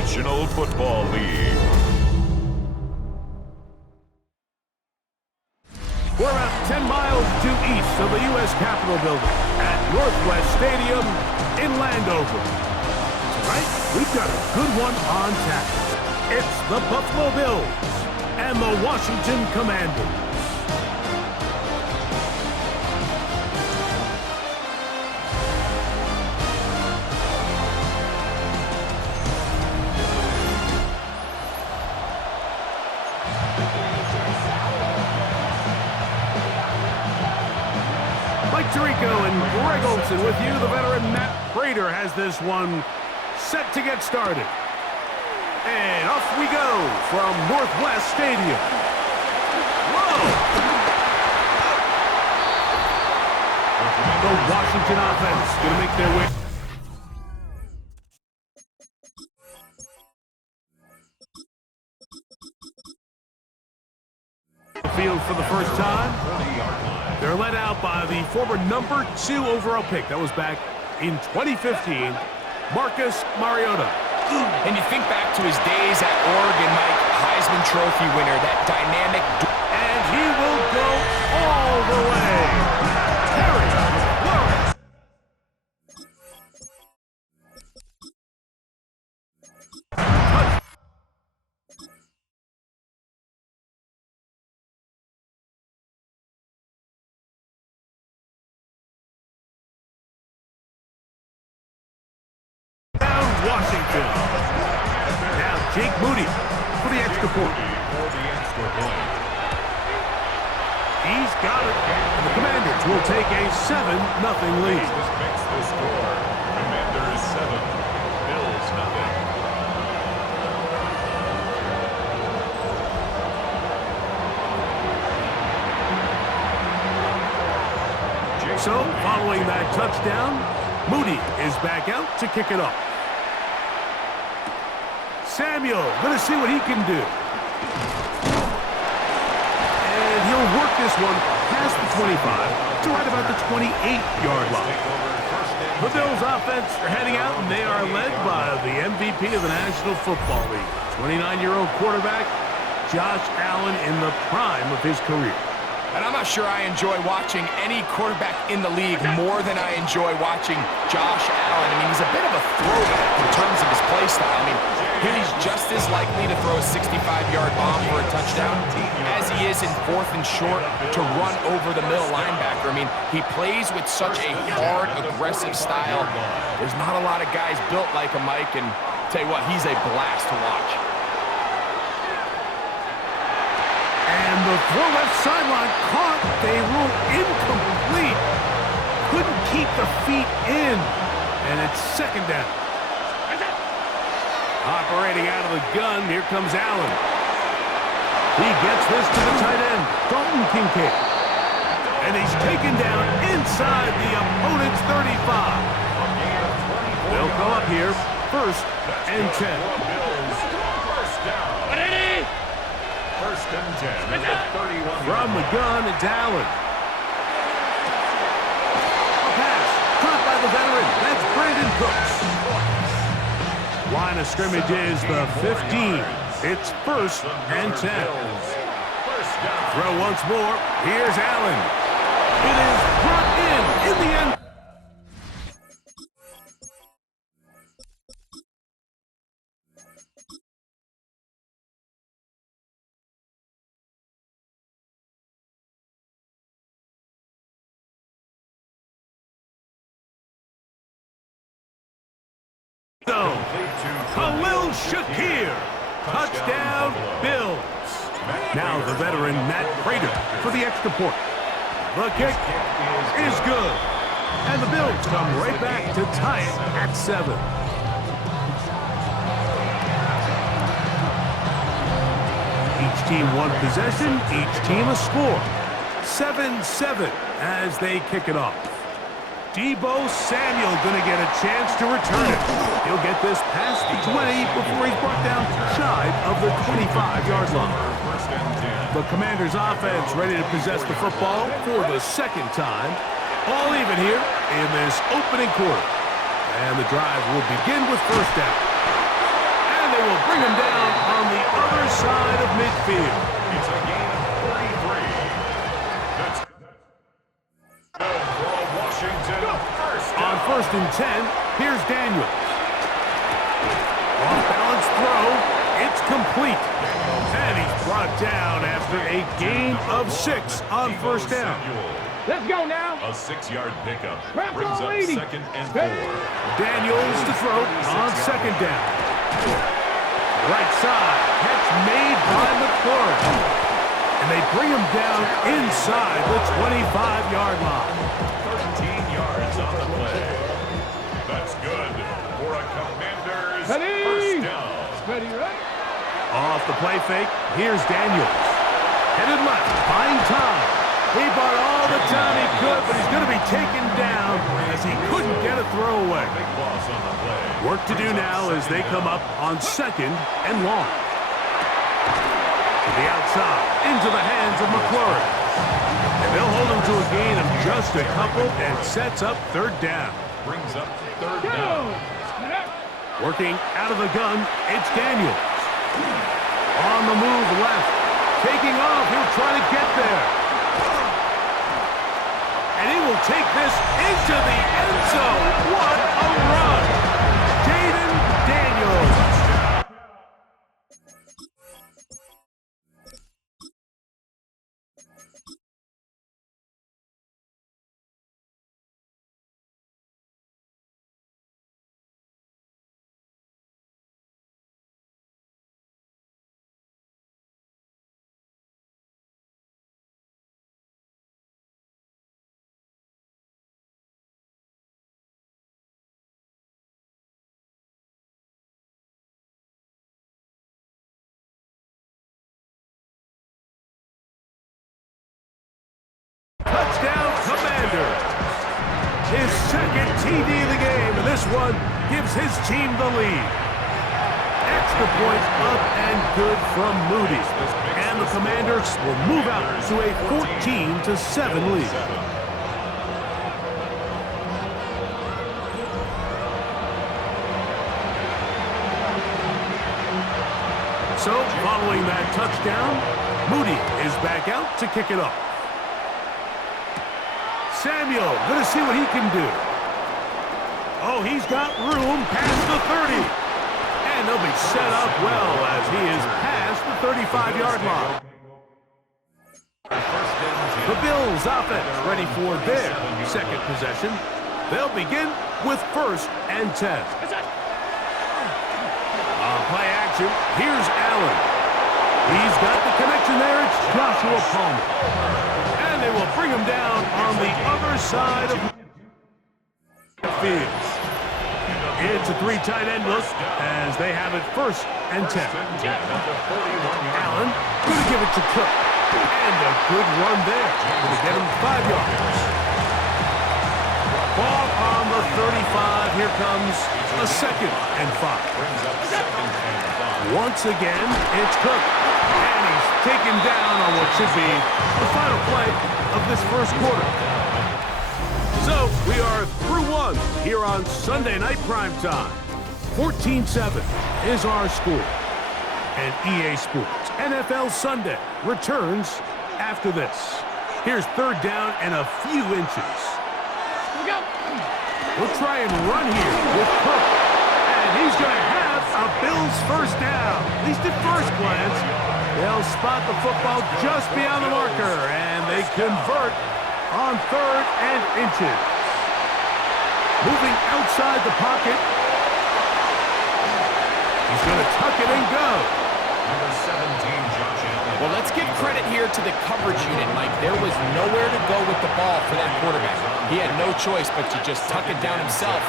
National Football League. We're about 10 miles due east of the U.S. Capitol Building at Northwest Stadium in Landover. Tonight, we've got a good one on tap. It's the Buffalo Bills and the Washington Commanders. Mike Tirico and Greg Olson with you. The veteran Matt Prater has this one set to get started. And off we go from Northwest Stadium. Whoa! The Washington offense going to make their way. Field for the first time. They're led out by the former number 2 overall pick. That was back in 2015, Marcus Mariota. And you think back to his days at Oregon, Mike, Heisman Trophy winner, that dynamic. And he will go all the way. Terry McLaurin. Washington. Now Jake Moody for the extra point. He's got it. And the Commanders will take a 7-0 lead. Makes the score. Commanders 7, Bills 0. So, following that touchdown, Moody is back out to kick it off. Samuel, going to see what he can do. And he'll work this one past the 25 to right about the 28-yard line. The Bills offense are heading out, and they are led by the MVP of the National Football League, 29-year-old quarterback Josh Allen in the prime of his career. And I'm not sure I enjoy watching any quarterback in the league more than I enjoy watching Josh Allen. I mean, he's a bit of a throwback in terms of his play style. I mean, he's just as likely to throw a 65-yard bomb for a touchdown as he is in 4th and short to run over the middle linebacker. I mean, he plays with such a hard, aggressive style. There's not a lot of guys built like him, Mike, and tell you what, he's a blast to watch. And the throw left sideline caught. They rule incomplete. Couldn't keep the feet in. And it's 2nd down. Operating out of the gun, here comes Allen. He gets this to the tight end, Dalton Kincaid. And he's taken down inside the opponent's 35. They'll go up here, 1st and 10. First and 10 at the 31. From the gun, it's Allen. A pass, caught by the veteran. That's Brandon Cooks. Line of scrimmage is the 15. It's 1st and 10. Throw once more. Here's Allen. It is brought in the end. Khalil Shakir. Touchdown, Bills. Now the veteran Matt Prater for the extra point. The kick is good. And the Bills come right back to tie it at 7. Each team one possession, each team a score. 7-7 as they kick it off. Deebo Samuel going to get a chance to return it. He'll get this past the 20 before he's brought down shy of the 25-yard line. The Commanders' offense ready to possess the football for the 2nd time. All even here in this opening quarter. And the drive will begin with 1st down. And they they will bring him down on the other side of midfield. It's a gain of 33. That's good for a Washington first down. On 1st and 10, here's Daniels. Off-balance throw. It's complete. And he's brought down after a gain of 6 on Deebo 1st down. Samuel. Let's go now. A 6-yard pickup Crap brings ball up leading. 2nd and 4. Daniels to throw on 2nd down. Right side. Catch made by McLaurin. And they bring him down inside the 25-yard line. 13 yards on the play. That's good for a Commanders Ready? first down. Ready, right? Off the play fake, here's Daniels. Headed left, buying time. He bought all the time he could, but he's going to be taken down as he couldn't get a throwaway. Big loss on the play. Work to do now as they come up on 2nd and long. To the outside, into the hands of McLaurin. And they'll hold him to a gain of just a couple and sets up 3rd down. Brings up 3rd Go. down. Working out of the gun, it's Daniels. On the move left. Taking off, he'll try to get there. And he will take this into the end zone. What a run! Jaden Daniels. Touchdown, Commanders. His 2nd TD of the game, and this one gives his team the lead. Extra point up and good from Moody. And the Commanders will move out to a 14-7 lead. So, following that touchdown, Moody is back out to kick it off. Samuel, going to see what he can do. Oh, he's got room past the 30. And they'll be set up well as he is past the 35-yard line. The Bills offense ready for their 2nd possession. They'll begin with 1st and 10. On play action, here's Allen. He's got the connection there. It's Joshua Palmer. And they will bring him down on the other side of the field. It's a 3 tight end look as they have it 1st and 10. Allen going to give it to Cook. And a good run there. Going to get him 5 yards. Ball on the 35. Here comes a 2nd and 5. Once again, it's Cook. And he's taken down on what should be the final play of this 1st quarter. So, we are through 1 here on Sunday Night Primetime. 14-7 is our score. And EA Sports NFL Sunday returns after this. Here's 3rd down and a few inches. We'll try and run here with Cook. And he's going to have a Bills 1st down. At least at first glance. They'll spot the football just beyond the marker. And they convert on 3rd and inches. Moving outside the pocket. He's going to tuck it and go. Number 17, Josh Allen. Well, let's give credit here to the coverage unit, Mike. There was nowhere to go with the ball for that quarterback. He had no choice but to just tuck it down himself,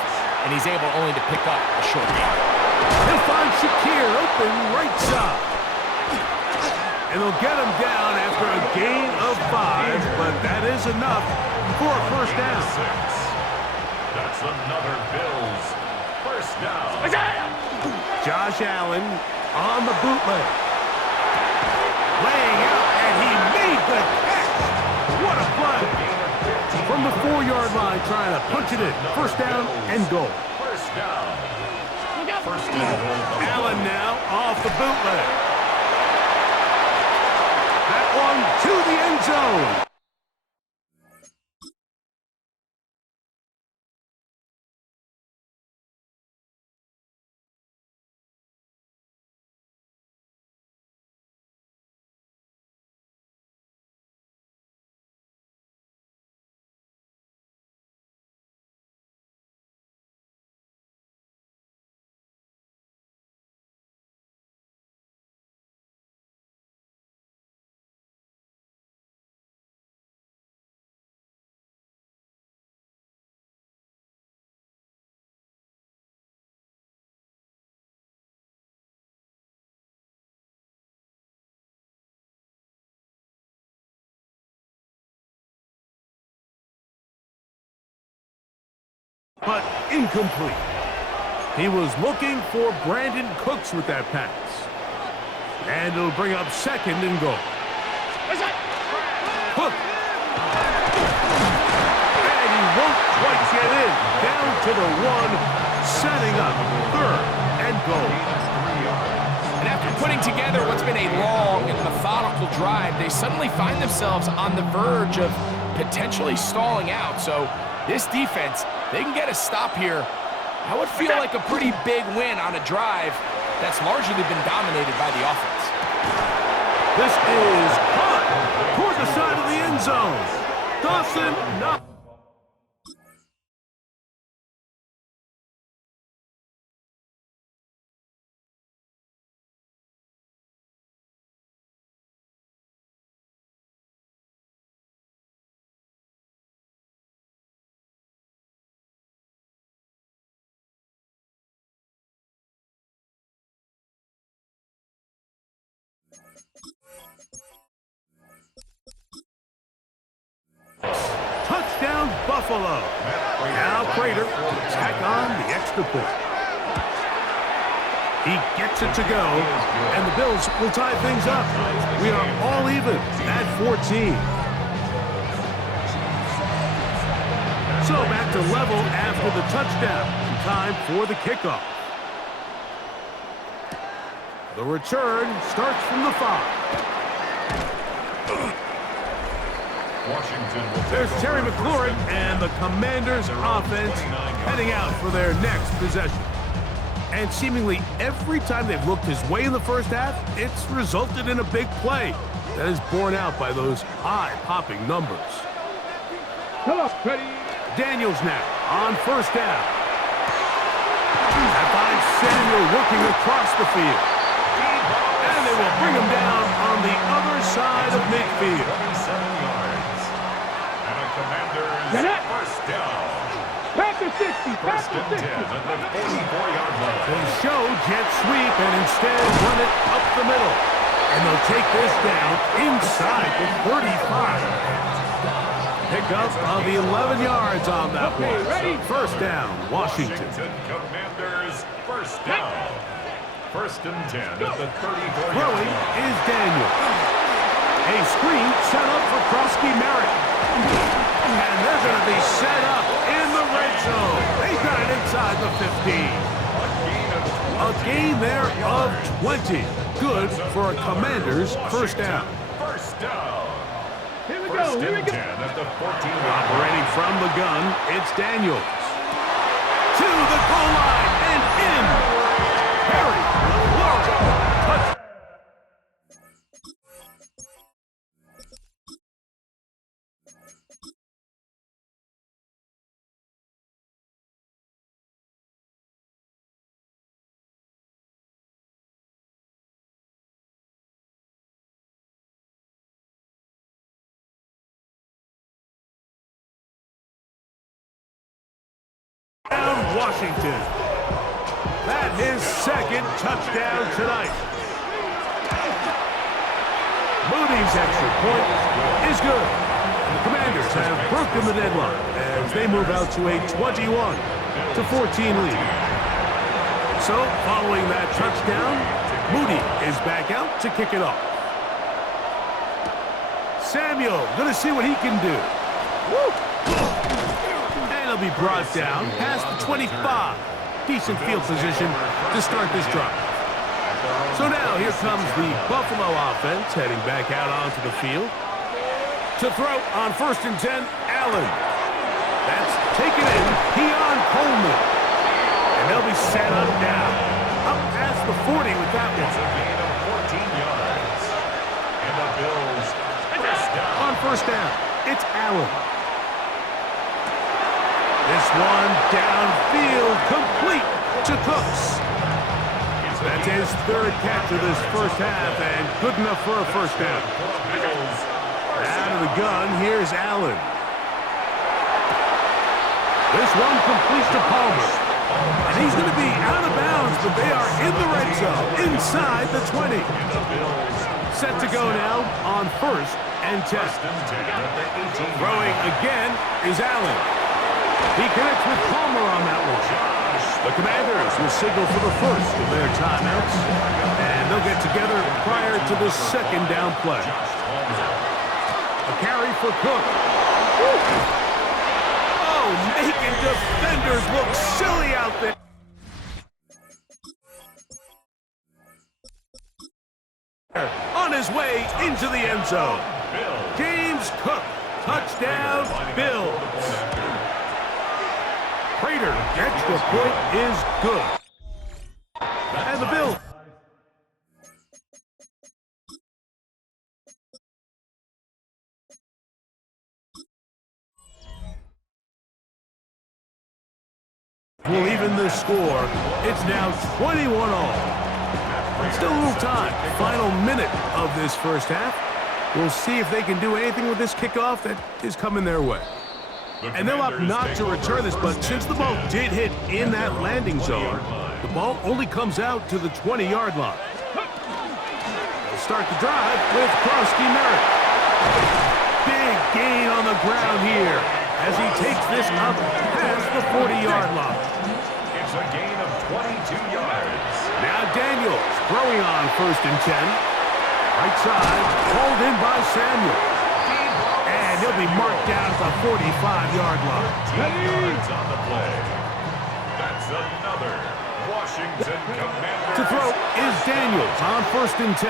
and he's able only to pick up a short gain. He'll find Shakir open right side. And they'll get him down after a gain of 5, but that is enough for a 1st down. 6. That's another Bills 1st down. Josh Allen on the bootleg. Laying out, and he made the catch. What a play. From the 4-yard line, trying to punch it in. 1st down and goal. 1st down. first and goal. Allen now off the bootleg. That one to the end zone. But incomplete. He was looking for Brandon Cooks with that pass. And it'll bring up second and goal. Cook. And he won't quite get in. Down to the one, setting up third and goal. And after putting together what's been a long and methodical drive, they suddenly find themselves on the verge of potentially stalling out. So this defense, they can get a stop here. That would feel like a pretty big win on a drive that's largely been dominated by the offense. This is caught toward the side of the end zone. Dawson not. Touchdown, Buffalo. Now Prater to tack on the extra point. He gets it to go, and the Bills will tie things up. We are all even at 14. So back to level after the touchdown. Time for the kickoff. The return starts from the 5. Washington will There's Terry McLaurin and the Commanders' offense heading out for their next possession. And seemingly every time they've looked his way in the first half, it's resulted in a big play that is borne out by those high-popping numbers. Daniels now on first down. That finds Samuel working across the field. And they will bring him down on the other side of midfield. 27 yards. And a Commander's first down. First and 10 at the 44-yard line. They show jet sweep and instead run it up the middle. And they'll take this down inside the 35. Pickup of 11 yards on that one. First down, Washington. Commanders first down. First and 10 at the 34-yard Throwing line. is Daniel. A screen set up for Krosky Merritt. And they're going to be set up in the red zone. They got it inside the 15. A gain there of 20. Good for a Commander's first down. First down. Here we First go. and 10 at the 14-yard Operating from the gun, it's Daniels. To the goal line and in. Harry McLaurin. Touchdown. Washington. That his second touchdown tonight. Moody's extra point is good. And the Commanders have broken the deadline as they move out to a 21-14 lead. So, following that touchdown, Moody is back out to kick it off. Samuel gonna see what he can do. Woo! And he'll be brought down past the 25. decent field position to start this drive. So now here comes the Buffalo offense heading back out onto the field. To throw on 1st and 10, Allen. That's taken in, Keon Coleman. And they'll be set up now. Up past the 40 with that one. It's a gain of 14 yards. And the Bills first down. On 1st down, it's Allen. This one downfield, complete to Cooks. That's his 3rd catch of this first half, and good enough for a 1st down. Out of the gun, here's Allen. This one completes to Palmer. And he's going to be out of bounds, but they are in the red zone, inside the 20. Set to go now on 1st and 10. Throwing again is Allen. He connects with Palmer on that one. The Commanders will signal for the first of their timeouts, and they'll get together prior to the 2nd down play. A carry for Cook. Oh, making defenders look silly out there. On his way into the end zone. James Cook, touchdown, Bills. Prater, extra point is good. And the Bills will even the score. It's now 21-all. Still a little time. Final minute of this first half. We'll see if they can do anything with this kickoff that is coming their way. And they'll opt not to return this, but since the ball did hit in that landing zone, the ball only comes out to the 20-yard line. They'll start the drive with Krosky Merritt. Big gain on the ground here as he takes this up past the 40-yard line. It's a gain of 22 yards. Now Daniels throwing on 1st and 10. Right side, hauled in by Samuel. And he'll be marked down at the 45-yard line. 10 yards on the play. That's another Washington Commanders. To throw is Daniels on 1st and 10.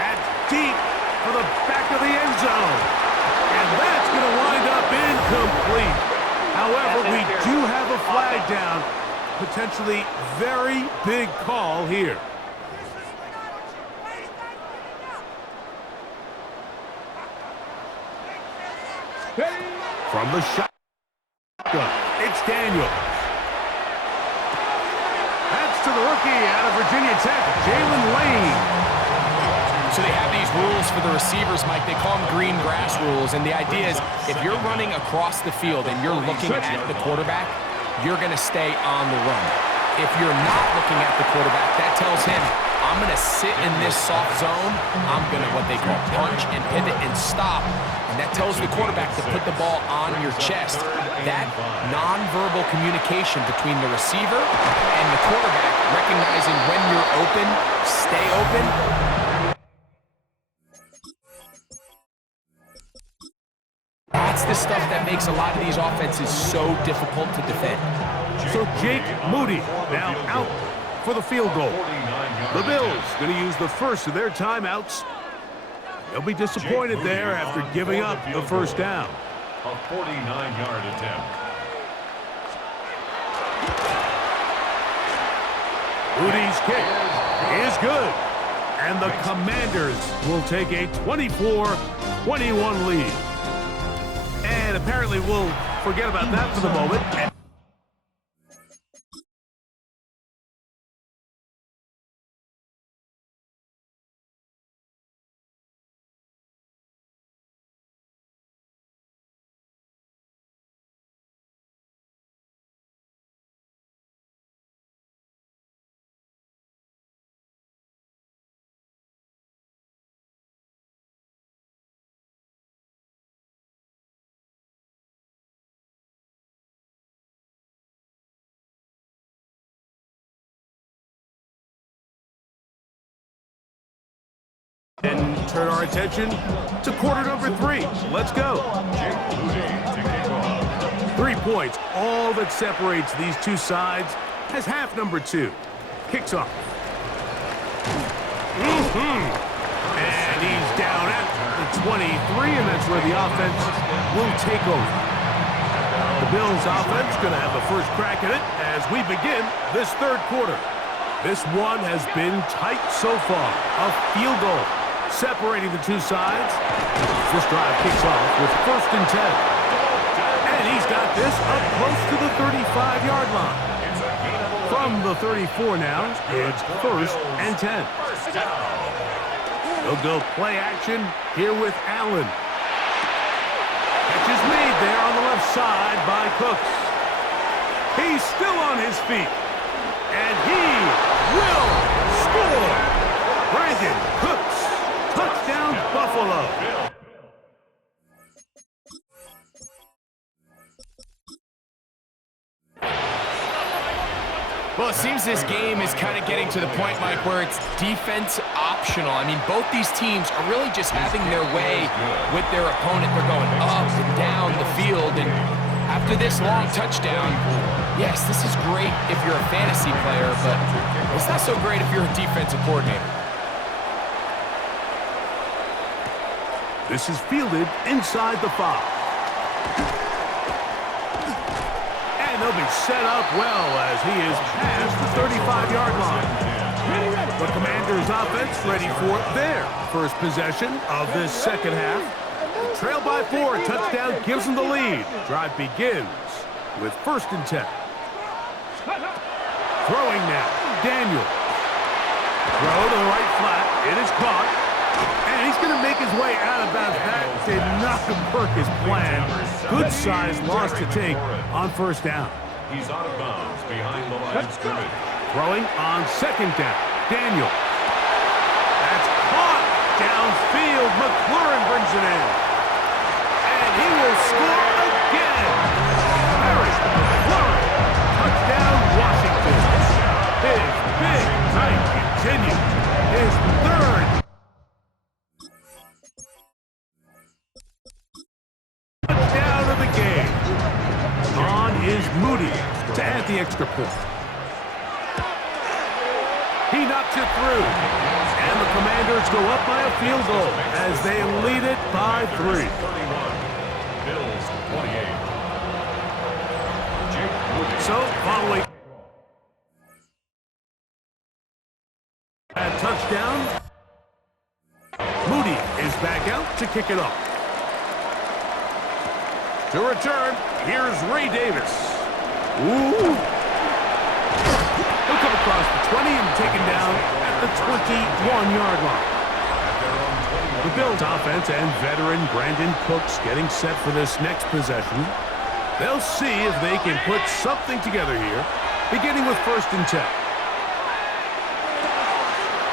That's deep for the back of the end zone. And that's going to wind up incomplete. However, we do have a flag down. Potentially very big call here. From the shotgun, it's Daniels. That's to the rookie out of Virginia Tech, Jalen Lane. So they have these rules for the receivers, Mike. They call them green grass rules. And the idea is if you're running across the field and you're looking at the quarterback, you're going to stay on the run. If you're not looking at the quarterback, that tells him, I'm going to sit in this soft zone. I'm going to, what they call, punch and pivot and stop. And that tells the quarterback to put the ball on your chest. That nonverbal communication between the receiver and the quarterback, recognizing when you're open, stay open. That's the stuff that makes a lot of these offenses so difficult to defend. So Jake Moody now out for the field goal. The Bills going to use the first of their timeouts. They'll be disappointed there after giving up the first down. A 49-yard attempt. Moody's kick is good. And the Commanders will take a 24-21 lead. And apparently we'll forget about that for the moment. And turn our attention to quarter number 3. Let's go. 3 points, all that separates these two sides. has half number 2. Kicks off. And he's down at the 23, and that's where the offense will take over. The Bills offense going to have the first crack at it as we begin this third quarter. This one has been tight so far. A field goal separating the two sides. This drive kicks off with 1st and 10. And he's got this up close to the 35-yard line. From the 34 now, it's 1st and 10. They'll go play action here with Allen. Catch is made there on the left side by Cooks. He's still on his feet. And he will score. Brandon Cooks. Touchdown, Buffalo. Well, it seems this game is kind of getting to the point, Mike, where it's defense optional. I mean, both these teams are really just having their way with their opponent. They're going up and down the field, and after this long touchdown, yes, this is great if you're a fantasy player, but it's not so great if you're a defensive coordinator. This is fielded inside the 5. And they'll be set up well as he is past the 35-yard line. The Commanders' offense ready for their first possession of this second half. Trail by 4, touchdown gives them the lead. Drive begins with 1st and 10. Throwing now, Daniel. Throw to the right flat, it is caught. And he's going to make his way out of bounds. That did not work as planned. Good size loss to take on 1st down. He's out of bounds behind the line of scrimmage. Throwing on 2nd down. Daniel. That's caught downfield. McLaurin brings it in. And he will score again. Harry McLaurin. Touchdown, Washington. His big night continues. His 3rd touchdown of the game. On is Moody to add the extra point. He knocks it through. And the Commanders go up by a field goal as they lead it by 3. Bills 28. So, following that touchdown, Moody is back out to kick it off. To return, here's Ray Davis. Ooh. He'll come across the 20 and taken down at the 21-yard line. The Bills offense and veteran Brandon Cooks getting set for this next possession. They'll see if they can put something together here, beginning with 1st and 10.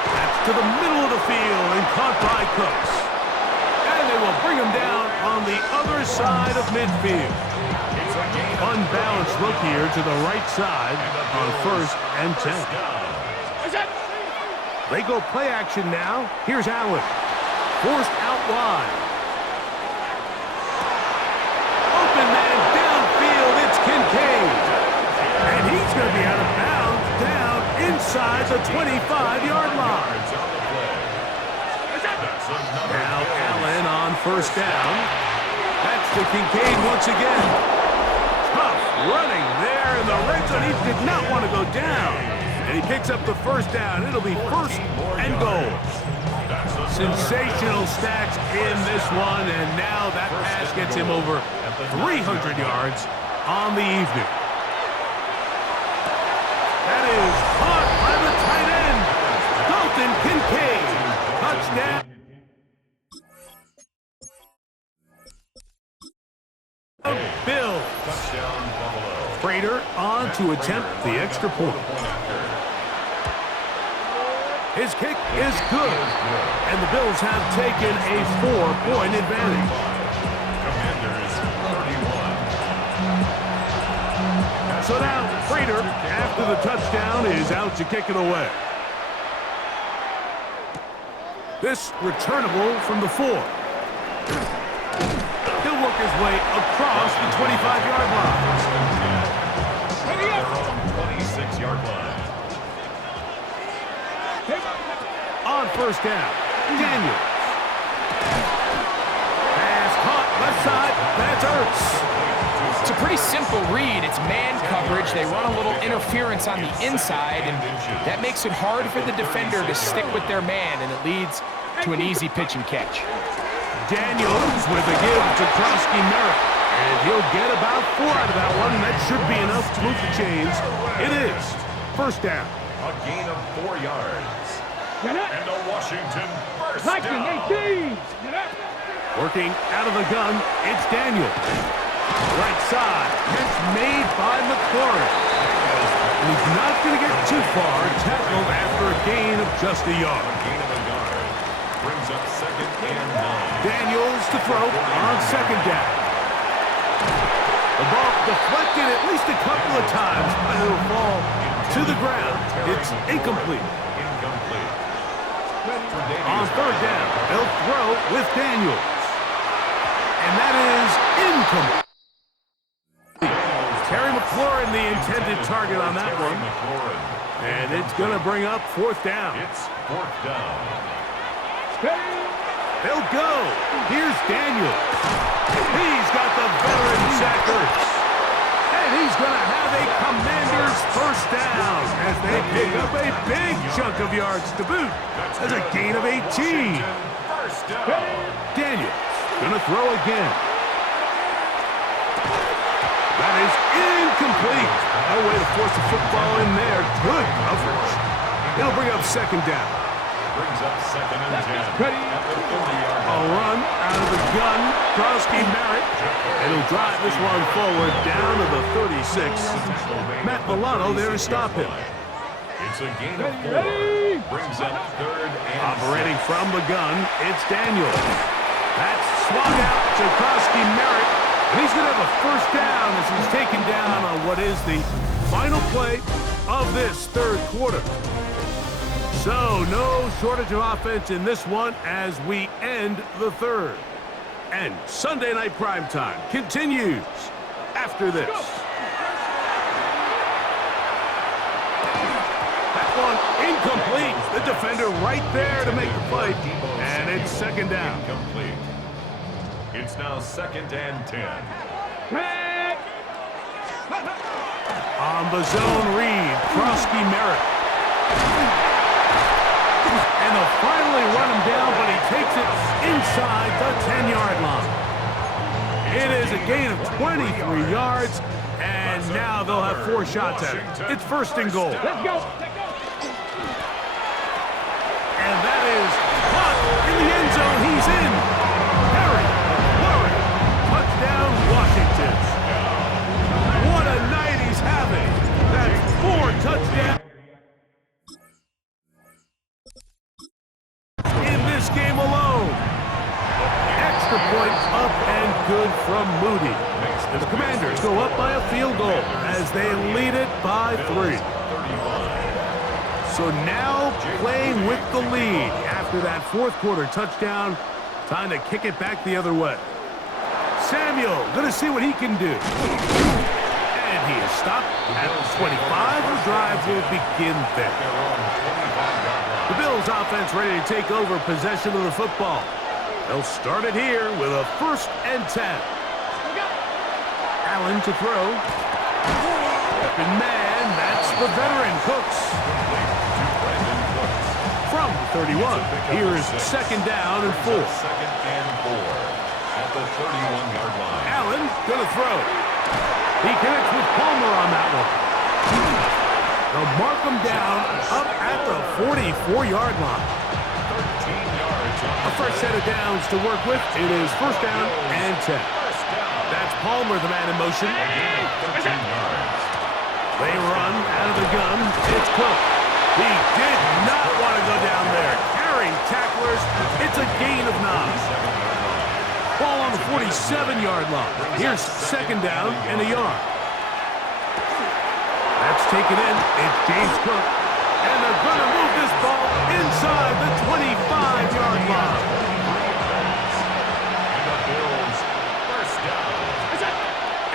That's to the middle of the field and caught by Cooks. And they will bring him down on the other side of midfield. Unbalanced look here to the right side on 1st and 10. They go play action now. Here's Allen. Forced out wide. Open man downfield. It's Kincaid. And he's going to be out of bounds down inside the 25-yard line. Now Allen on 1st down. That's to Kincaid once again. Tough running there in the red zone. He did not want to go down. And he picks up the 1st down. It'll be 1st and goal. Sensational stats in this one, and now that pass gets him over 300 yards on the evening. That is caught by the tight end, Dalton Kincaid. Touchdown. Bill. Prater on to attempt the extra point. His kick is good, and the Bills have taken a 4-point advantage. Commanders 31. So now Prater, after the touchdown, is out to kick it away. This returnable from the 4. He'll work his way across the 25-yard line. 36-yard line. On first down, Daniels. Pass caught, left side, that's Ertz. It's a pretty simple read. It's man coverage. They run a little interference on the inside, and that makes it hard for the defender to stick with their man, and it leads to an easy pitch and catch. Daniels with a give to Krosky Merritt, and he'll get about 4 out of that one. That should be enough to move the chains. It is first down. A gain of 4 yards. And a Washington first down. Working out of the gun, it's Daniels. Right side, catch made by McLaurin. And he's not going to get too far, tackled after a gain of just a yard. Gain of a yard. Brings up 2nd and 9. Daniels to throw on second down. The ball deflected at least a couple of times, but it'll fall to the ground. It's incomplete. On third down, they'll throw with Daniels. And that is incomplete. Terry McLaurin, the intended target on that one. And it's going to bring up 4th down. It's 4th down. They'll go. Here's Daniels. He's got the veteran Zach Ertz. And he's going to have a Commanders first down as they pick up a big chunk of yards to boot. That's a gain of 18. First down. Daniels going to throw again. That is incomplete. No way to force the football in there. Good coverage. It'll bring up 2nd down. Brings up 2nd and 10. At the 40-yard A run out of the gun. Krosky Merritt. And he'll drive this one forward down to the 36. Matt Milano there to stop him. It's a gain of 4. Brings up 3rd and Operating from the gun, it's Daniels. That's swung out to Krosky Merritt. And he's going to have a first down as he's taken down on what is the final play of this 3rd quarter. So, no shortage of offense in this one as we end the 3rd. And Sunday Night Primetime continues after this. That one incomplete. The defender right there to make the play. And it's 2nd down. Incomplete. It's now 2nd and 10. On the zone read, Krosky Merritt. And they'll finally run him down, but he takes it inside the 10-yard line. It is a gain of 23 yards, and now they'll have 4 shots at it. It's 1st and goal. Let's go. And that is caught in the end zone. He's in. Terry McLaurin. Touchdown, Washington. What a night he's having. That's 4 touchdowns. Game alone. Extra points up and good from Moody. And the Commanders go up by a field goal as they lead it by 3. So now playing with the lead after that 4th quarter touchdown. Time to kick it back the other way. Samuel going to see what he can do. And he is stopped at 25. The drive will begin there. The Bills offense ready to take over possession of the football. They'll start it here with a 1st and 10. Allen to throw. Open man, that's the veteran Cooks. From the 31, here is 2nd down and 4. 2nd and 4 at the 31-yard line. Allen gonna throw. He connects with Palmer on that one. They'll mark him down up at the 44-yard line. 13 yards. A fresh set of downs to work with. It is 1st down and 10. That's Palmer, the man in motion. 13 yards. They run out of the gun. It's Cook. He did not want to go down there. Carrying tacklers. It's a gain of 9. Ball on the 47-yard line. Here's 2nd down and a yard. That's taken in. It's James Cook. And they're going to move this ball inside the 25-yard line. And the Bills first down.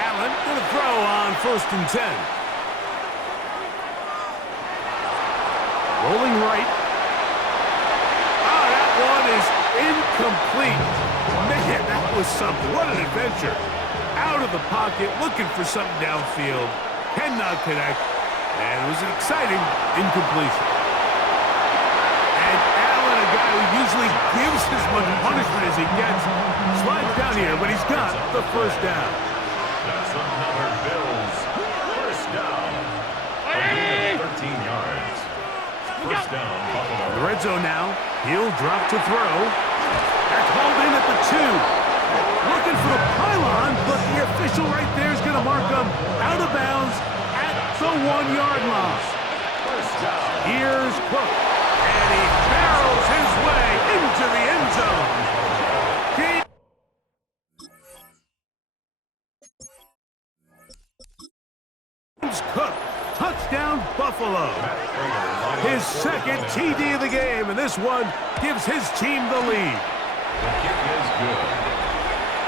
Allen going to throw on 1st and 10. complete. Man, that was something. What an adventure. Out of the pocket, looking for something downfield. Cannot connect. And it was an exciting incompletion. And Allen, a guy who usually gives as much punishment as he gets, slides down here, but he's got the first down. That's another Bills first down. A gain of 13 yards. First down, Buffalo. The red zone now. He'll drop to throw. That's hauled in at the 2. Looking for the pylon, but the official right there is going to mark him out of bounds at the 1-yard line. Here's Cook, and he barrels his way into the end zone. James Cook, touchdown Buffalo. His second TD of the game, and this one gives his team the lead. The kick is good.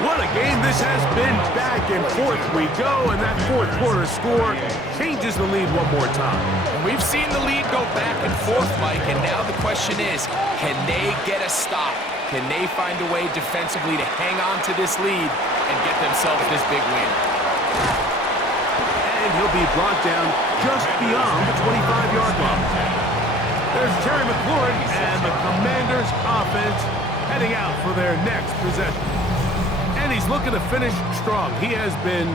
What a game this has been. Back and forth we go, and that fourth quarter score changes the lead one more time. We've seen the lead go back and forth, Mike, and now the question is, can they get a stop? Can they find a way defensively to hang on to this lead and get themselves this big win? And he'll be brought down just beyond the 25-yard line. There's Terry McLaurin and the Commanders' offense heading out for their next possession. And he's looking to finish strong. He has been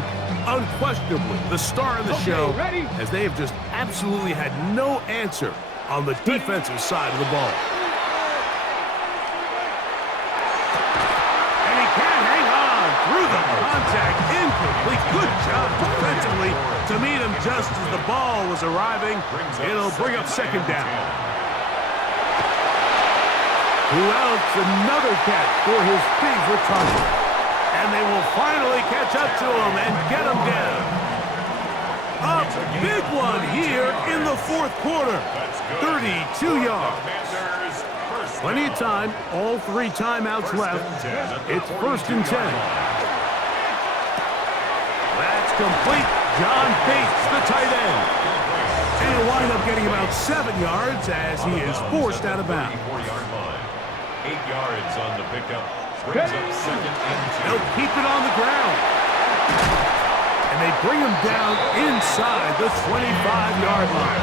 unquestionably the star of the show, as they have just absolutely had no answer on the defensive side of the ball. And he can't hang on through the contact. Incomplete. Good job defensively to meet him just as the ball was arriving. It'll bring up second down. Who else? Another catch for his favorite target. And they will finally catch up to him and get him down. A big one here in the fourth quarter. 32 yards. Plenty of time. All 3 timeouts left. It's 1st and 10. That's complete. John Bates, the tight end. And he'll wind up getting about 7 yards as he is forced out of bounds. 8 yards on the pickup. Brings up second and 2. They'll keep it on the ground. And they bring him down inside the 25-yard line.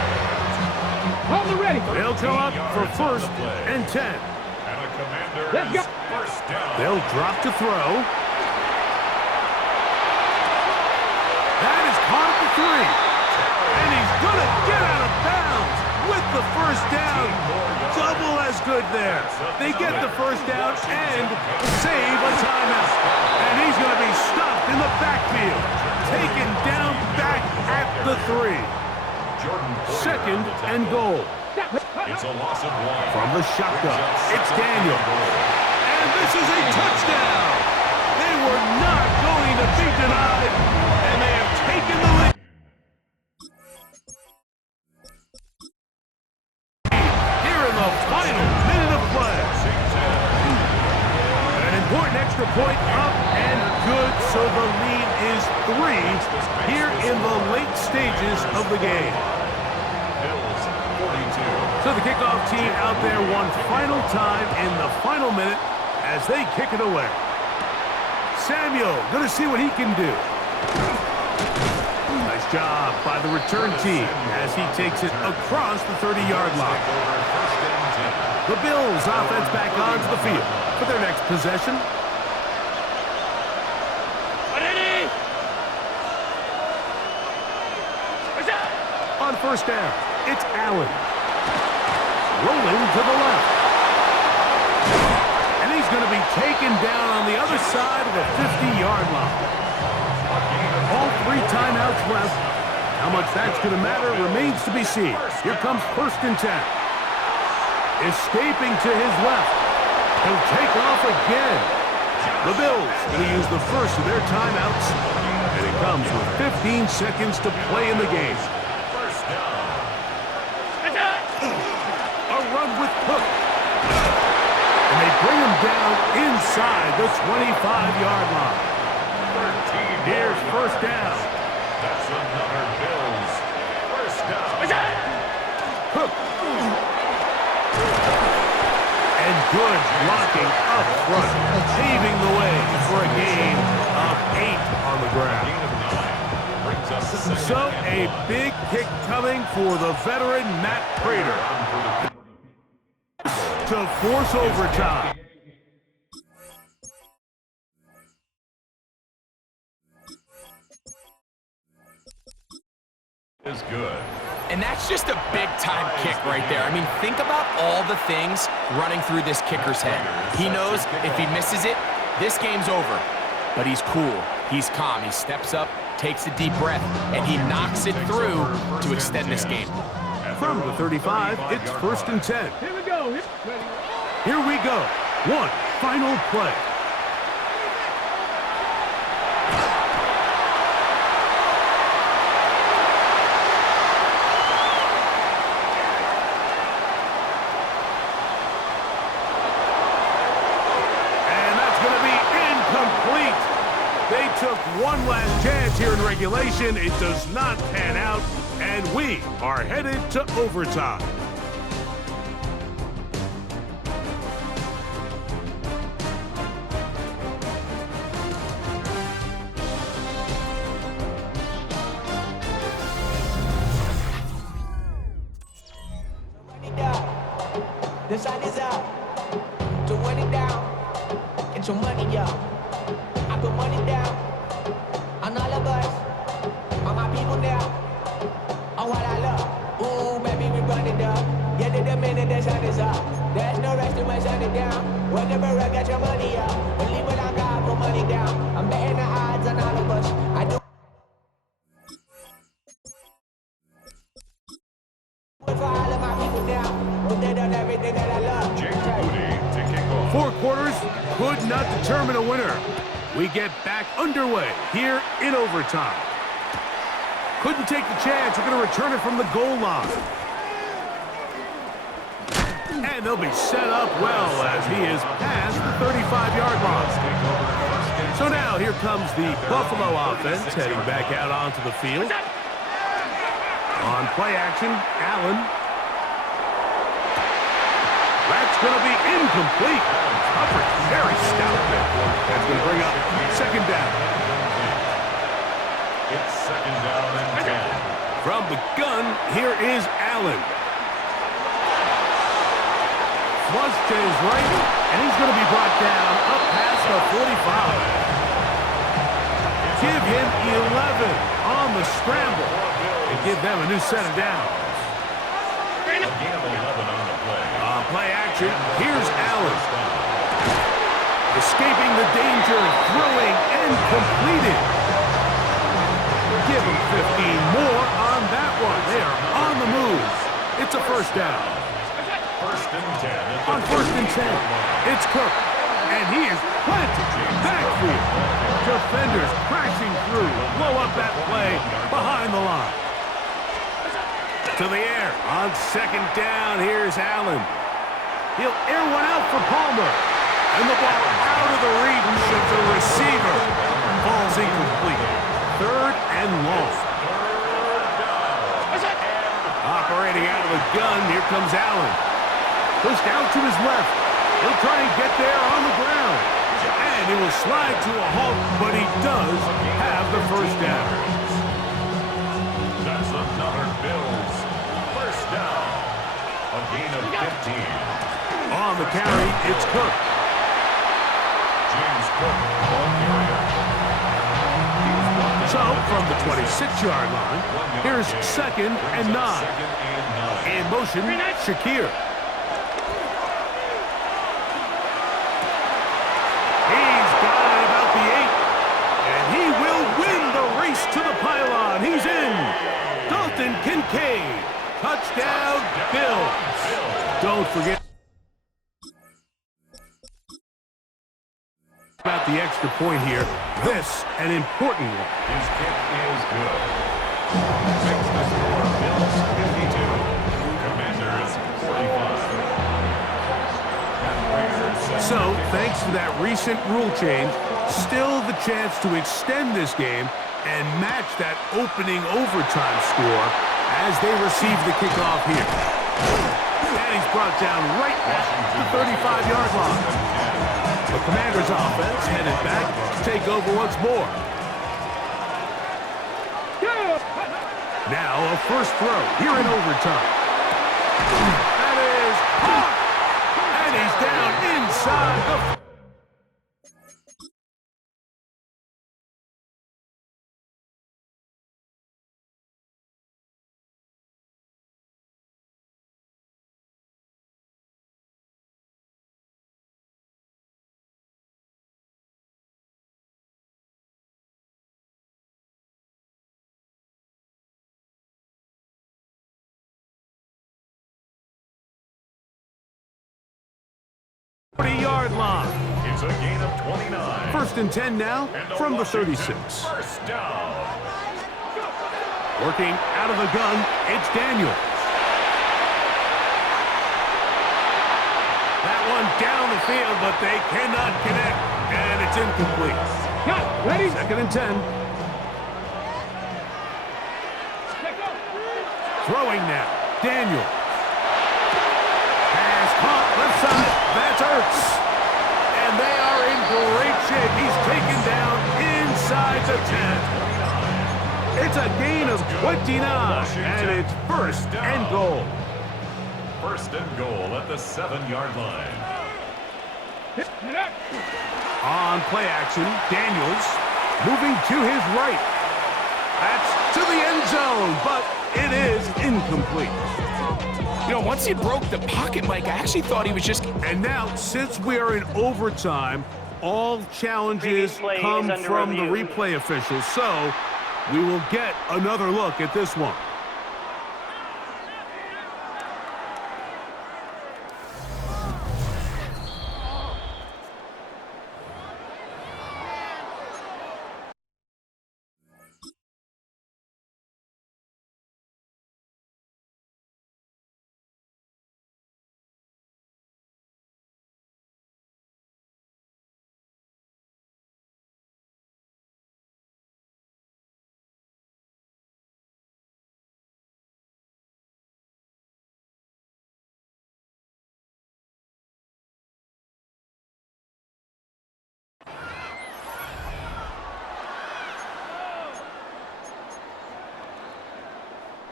Hold it ready. They'll come up for 1st and 10. And a Commander's Let's go. first down. They'll drop to throw. That is caught at the 3. And he's going to get out of bounds with the first down. Double as good there. They get the first down and save a timeout. And he's going to be stopped in the backfield. Taken down back at the 3. Second and goal. It's a loss of 1. From the shotgun, it's Daniel. And this is a touchdown. They were not going to be denied. And they have taken the lead. Final minute of play. An important extra point up and good, so the lead is 3 here in the late stages of the game. Bills 42. So the kickoff team out there one final time in the final minute as they kick it away. Samuel going to see what he can do. Nice job by the return team as he takes it across the 30-yard line. The Bills offense back onto the field for their next possession. On first down, it's Allen. Rolling to the left. And he's going to be taken down on the other side of the 50-yard line. All 3 timeouts left. How much that's going to matter remains to be seen. Here comes 1st and 10. Escaping to his left. He'll take off again. The Bills going to use the first of their timeouts. And it comes with 15 seconds to play in the game. A run with Cook. And they bring him down inside the 25-yard line. Here's first down. That's another Bills first down. Cook. And good blocking up front, paving the way for a gain of 8 on the ground. Gain of 9 brings up the second So and a long. big kick coming for the veteran Matt Prater to force overtime. Is good. And that's just a big-time kick right there. I mean, think about all the things running through this kicker's head. He knows if he misses it, this game's over. But he's cool. He's calm. He steps up, takes a deep breath, and he knocks it through to extend this game. From the 35, it's 1st and 10. Here we go. Here we go. One final play. And that's going to be incomplete. They took one last chance here in regulation. It does not pan out, and we are headed to overtime. The sun is up to run it down. Get your money up. I put money down on all of us, on my people now, on what I love. Ooh, baby, we run it up. Get it the minute the sun is up. There's no rest to my shut it down. Whatever, get your money up. Believe what I got, put money down. I'm betting the odds on all of us. I do. For all of my people now, who did on everything that I love. James Moody to kick off. 4 quarters could not determine a winner. We get back underway here in overtime. Couldn't take the chance. We're going to return it from the goal line. And they'll be set up well as he is past the 35-yard line. So now here comes the Buffalo offense heading back out onto the field. On play action, Allen. That's going to be incomplete. Coverage very stout there. That's going to bring up 2nd down. It's 2nd down and 10. From the gun, here is Allen. Flush to his right, and he's going to be brought down up past the 45. Give him 11 on the scramble and give them a new set of downs. A gain of 11 on the play. On play action, here's Allen. Escaping the danger, throwing, and completed. Give him 15 more on that one. They are on the move. It's a 1st down. 1st and 10. On 1st and 10, it's Cook. And he is planted backfield. Defenders crashing through. Blow up that play behind the line. To the air. On 2nd down, here's Allen. He'll air one out for Palmer. And the ball out of the reach of the receiver. Falls incomplete. 3rd and long. Operating out of the gun, here comes Allen. Pushed out to his left. He'll try and get there on the ground. And he will slide to a halt, but he does have the 1st down. That's another Bills 1st down. A gain of 15. On the carry, it's Cook. James Cook, ball carrier. So, from the 26-yard line, here's 2nd and 9. 2nd and 9. In motion, Shakir. He's got it about the 8. And he will win the race to the pylon. He's in. Dalton Kincaid. Touchdown, Bills. Don't forget about the extra point here. This, an important one. His kick is good. Makes the score Bills 52. Commanders 45. So, thanks to that recent rule change, still the chance to extend this game and match that opening overtime score as they receive the kickoff here. And he's brought down right at the 35-yard line. The Commanders' offense headed back to take over once more. Now a first throw here in overtime. That is caught! And he's down inside the... yard line. It's a gain of 29. First and 10 now from the 36. First down. Working out of the gun, it's Daniels. That one down the field, but they cannot connect, and it's incomplete. Got ready. Second and 10. Throwing now, Daniels. Pass caught left side. That's Ertz. And they are in great shape. He's taken down inside the 10. It's a gain of 29, and it's first and goal. First and goal at the 7-yard line. On play action, Daniels moving to his right. That's to the end zone, but it is incomplete. You know, once he broke the pocket, Mike, I actually thought he was just... And now, since we are in overtime, all challenges come from the replay officials, so we will get another look at this one.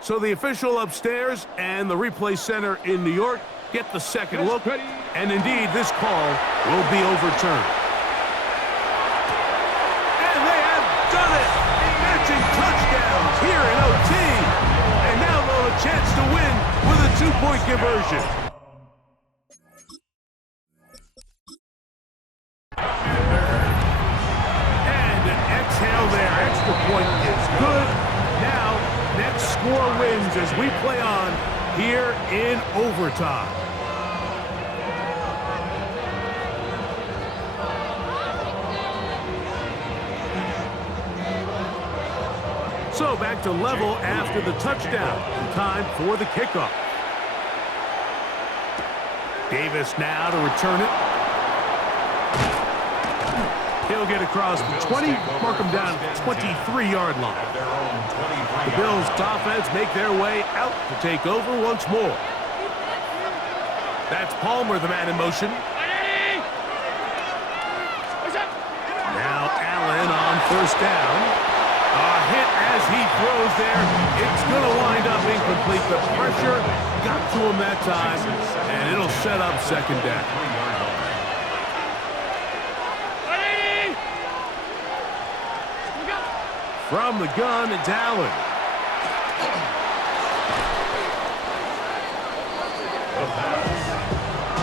So the official upstairs and the replay center in New York get the second look, and indeed this call will be overturned. And they have done it! Matching touchdowns here in OT, and now they'll have a chance to win with a two-point conversion. And an exhale there. Extra point is good. Now, next score wins as we play on here in overtime. So back to level after the touchdown. Time for the kickoff. Davis now to return it. He'll get across the 20, mark him down at the 23-yard line. The Bills' offense make their way out to take over once more. That's Palmer, the man in motion. Now Allen on first down. A hit as he throws there. It's going to wind up incomplete. The pressure got to him that time, and it'll set up second down. From the gun, it's Allen.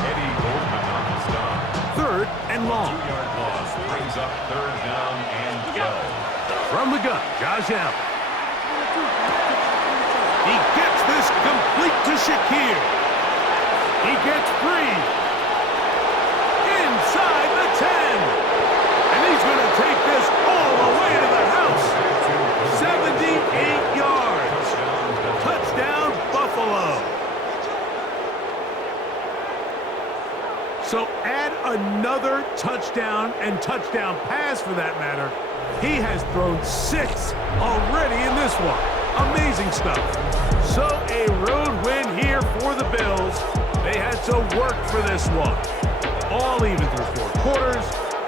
Eddie Goldman on the stop. Third and long. 2-yard loss brings up third down and 12. From the gun, Josh Allen. He gets this complete to Shakir. He gets free. Inside the 10. And he's going to take this all the way to the house. 78 yards. Touchdown, Buffalo. So add another touchdown and touchdown pass for that matter. He has thrown 6 already in this one. Amazing stuff. So a road win here for the Bills. They had to work for this one. All even through 4 quarters,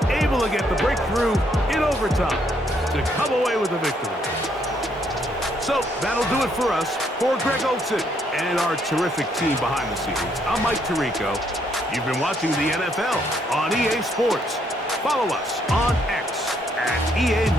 able to get the breakthrough in overtime to come away with the victory. So that'll do it for us. For Greg Olson and our terrific team behind the scenes, I'm Mike Tirico. You've been watching the NFL on EA Sports. Follow us on X at EA